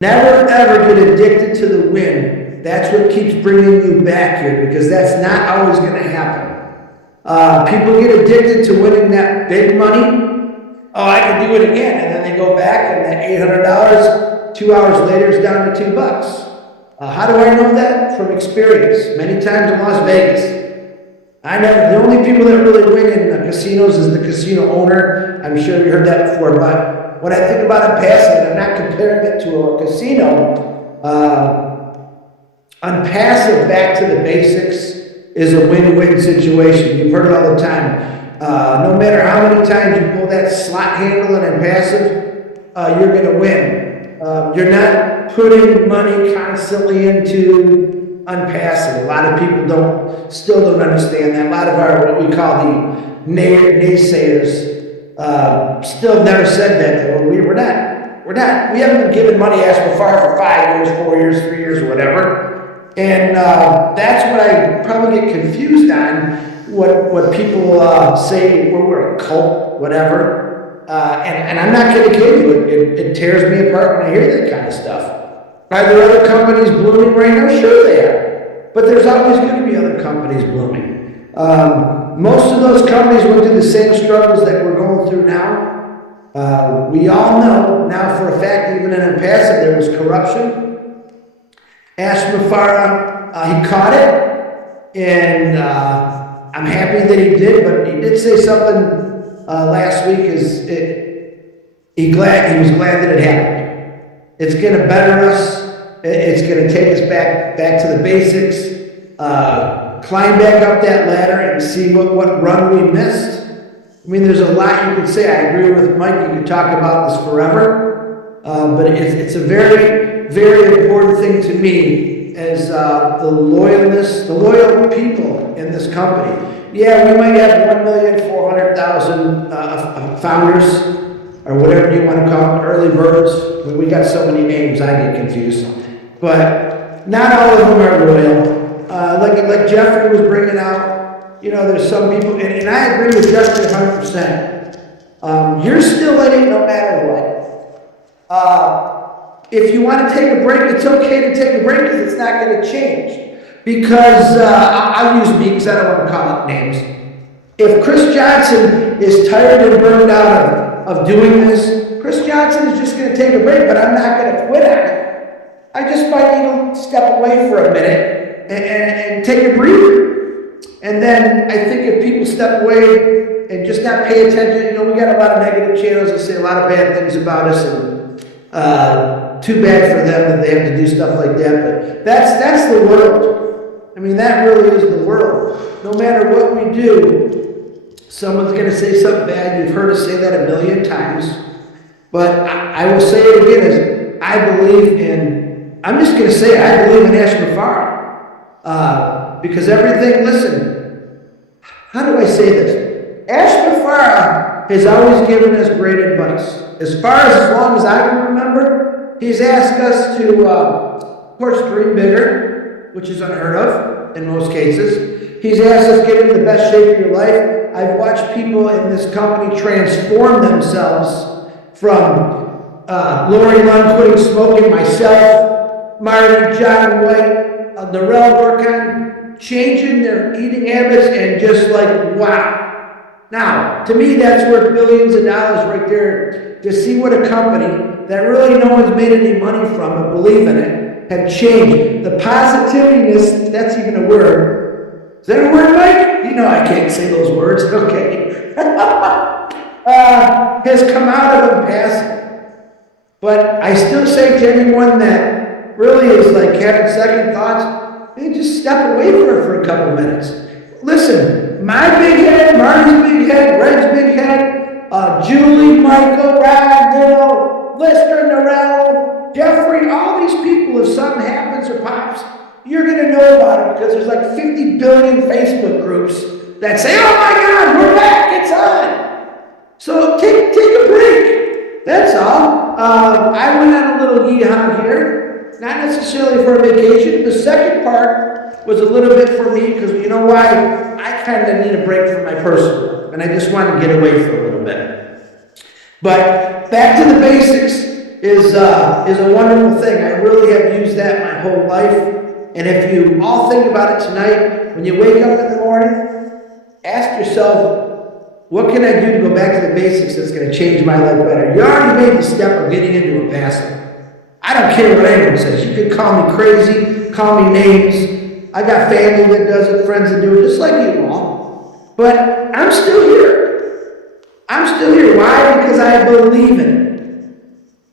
Never ever get addicted to the win. That's what keeps bringing you back here, because that's not always going to happen. People get addicted to winning that big money. Oh, I can do it again. And then they go back and that $800, 2 hours later is down to $2. How do I know that? From experience. Many times in Las Vegas. I know the only people that really win in the casinos is the casino owner. I'm sure you heard that before, but when I think about it passive, I'm not comparing it to a casino. On passive, back to the basics, is a win-win situation. You've heard it all the time. No matter how many times you pull that slot handle in passive, you're going to win. You're not putting money constantly into unpassive. A lot of people still don't understand that. A lot of our, what we call the naysayers, still never said that. We haven't been given money asked for 5 years, 4 years, 3 years, or whatever. And that's what I probably get confused on, what people say, we're a cult, whatever. And I'm not going to kid you, it tears me apart when I hear that kind of stuff. Are there other companies blooming right now? Sure they are. But there's always going to be other companies blooming. Most of those companies went through the same struggles that we're going through now. We all know now for a fact, even in passive, there was corruption. Ashma Farah, he caught it, and I'm happy that he did, but he did say something last week, he was glad that it happened. It's going to better us. It's going to take us back to the basics, climb back up that ladder and see what run we missed. I mean, there's a lot you could say. I agree with Mike. You could talk about this forever, but it's a very, very important thing to me as the loyal people in this company. Yeah, we might have 1,400,000 founders, or whatever you want to call them, early birds. We got so many names, I get confused. But not all of them are loyal. Like Jeffrey was bringing out, there's some people, and I agree with Jeffrey 100%. You're still in it no matter what. If you want to take a break, it's okay to take a break because it's not going to change. Because, I'll use me because I don't want to call out names. If Chris Johnson is tired and burned out of doing this, Chris Johnson is just going to take a break, but I'm not going to quit on it. I just might step away for a minute and take a breather. And then I think if people step away and just not pay attention, we got a lot of negative channels that say a lot of bad things about us, and too bad for them that they have to do stuff like that. But that's the world. I mean, that really is the world. No matter what we do, someone's going to say something bad. You've heard us say that a million times. But I will say it again, is I believe in, I'm just going to say it, I believe in Ashma Farah. Because everything, listen, how do I say this? Ashma Farah has always given us great advice. As long as I can remember, he's asked us to, of course, dream bigger, which is unheard of in most cases. He's asked us to get in the best shape of your life. I've watched people in this company transform themselves from Lori Lund quitting smoking, myself, Marty, John White, Narelle Burkhan, changing their eating habits, and just like, wow. Now, to me, that's worth billions of dollars right there, to see what a company that really no one's made any money from, but believe in it, have changed. The positiveness, that's even a word. Is that a word, Mike? I can't say those words. Okay. Has come out of passive. But I still say to anyone that really is like having second thoughts, they just step away for a couple minutes. Listen, my big head, Marty's big head, Red's big head, Julie, Michael, Rod, Lister, Narelle, Jeffrey, all these people, if something happens or pops, you're going to know about it because there's like 50 billion Facebook groups that say, oh my God, we're back, it's on. So take a break. That's all. I went on a little yeehaw here, not necessarily for a vacation. The second part was a little bit for me because you know why? I kind of need a break from my personal, and I just want to get away for a little bit. But back to the basics. is a wonderful thing. I really have used that my whole life. And if you all think about it tonight, when you wake up in the morning, ask yourself, what can I do to go back to the basics that's going to change my life better? You already made the step of getting into a pastor. I don't care what anyone says. You can call me crazy, call me names. I got family that does it, friends that do it, just like you all. But I'm still here. I'm still here. Why? Because I believe in it.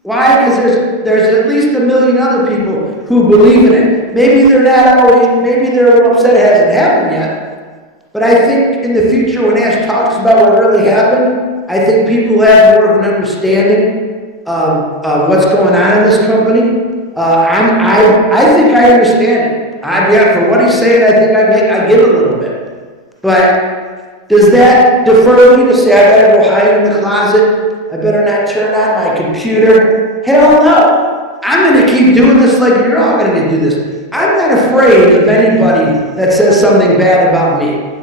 Why? Because there's at least 1 million other people who believe in it. Maybe they're not always, maybe they're a little upset it hasn't happened yet. But I think in the future when Ash talks about what really happened, I think people have more of an understanding of what's going on in this company. I think I understand it. For what he's saying, I think I get a little bit. But does that defer me to say I gotta go hide in the closet? I better not turn on my computer? Hell no. I'm going to keep doing this like you're all going to do this. I'm not afraid of anybody that says something bad about me.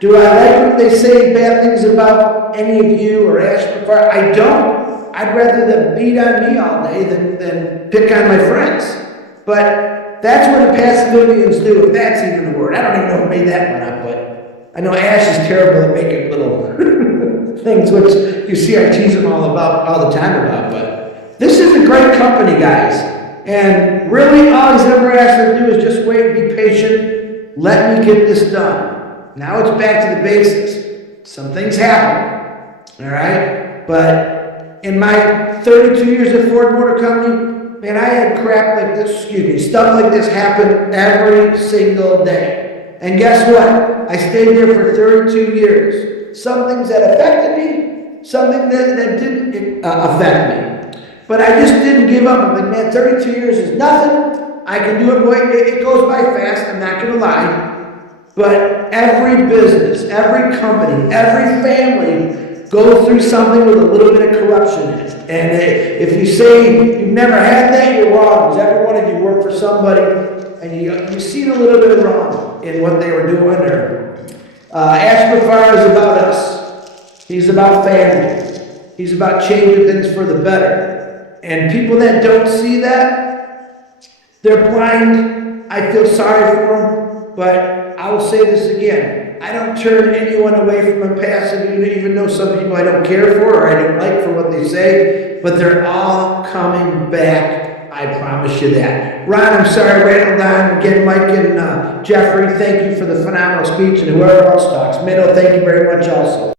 Do I like when they say bad things about any of you or Ash McFarland? I don't. I'd rather them beat on me all day than pick on my friends. But that's what the passive Indians do, if that's even a word. I don't even know who made that one up, but I know Ash is terrible at making little things, which you see I tease him all the time about, but this is a great company, guys. And really, all he's ever asked them to do is just wait and be patient. Let me get this done. Now it's back to the basics. Some things happen, all right? But in my 32 years at Ford Motor Company, man, I had crap like this, stuff like this happen every single day. And guess what? I stayed there for 32 years. Some things that affected me, something that didn't affect me. But I just didn't give up. I'm like, man, 32 years is nothing. I can do it. Boy, it goes by fast. I'm not going to lie. But every business, every company, every family goes through something with a little bit of corruption in it. And if you say you've never had that, you're wrong. Because every one of you work for somebody, and you've seen a little bit of wrong in what they were doing. Ash McFarland is about us. He's about family. He's about changing things for the better. And people that don't see that, they're blind. I feel sorry for them, but I will say this again. I don't turn anyone away from a passive, even though some people I don't care for or I don't like for what they say, but they're all coming back. I promise you that. Ron, I'm sorry, rattled on. Again, Mike and Jeffrey, thank you for the phenomenal speech, and whoever else talks. Minnow, thank you very much also.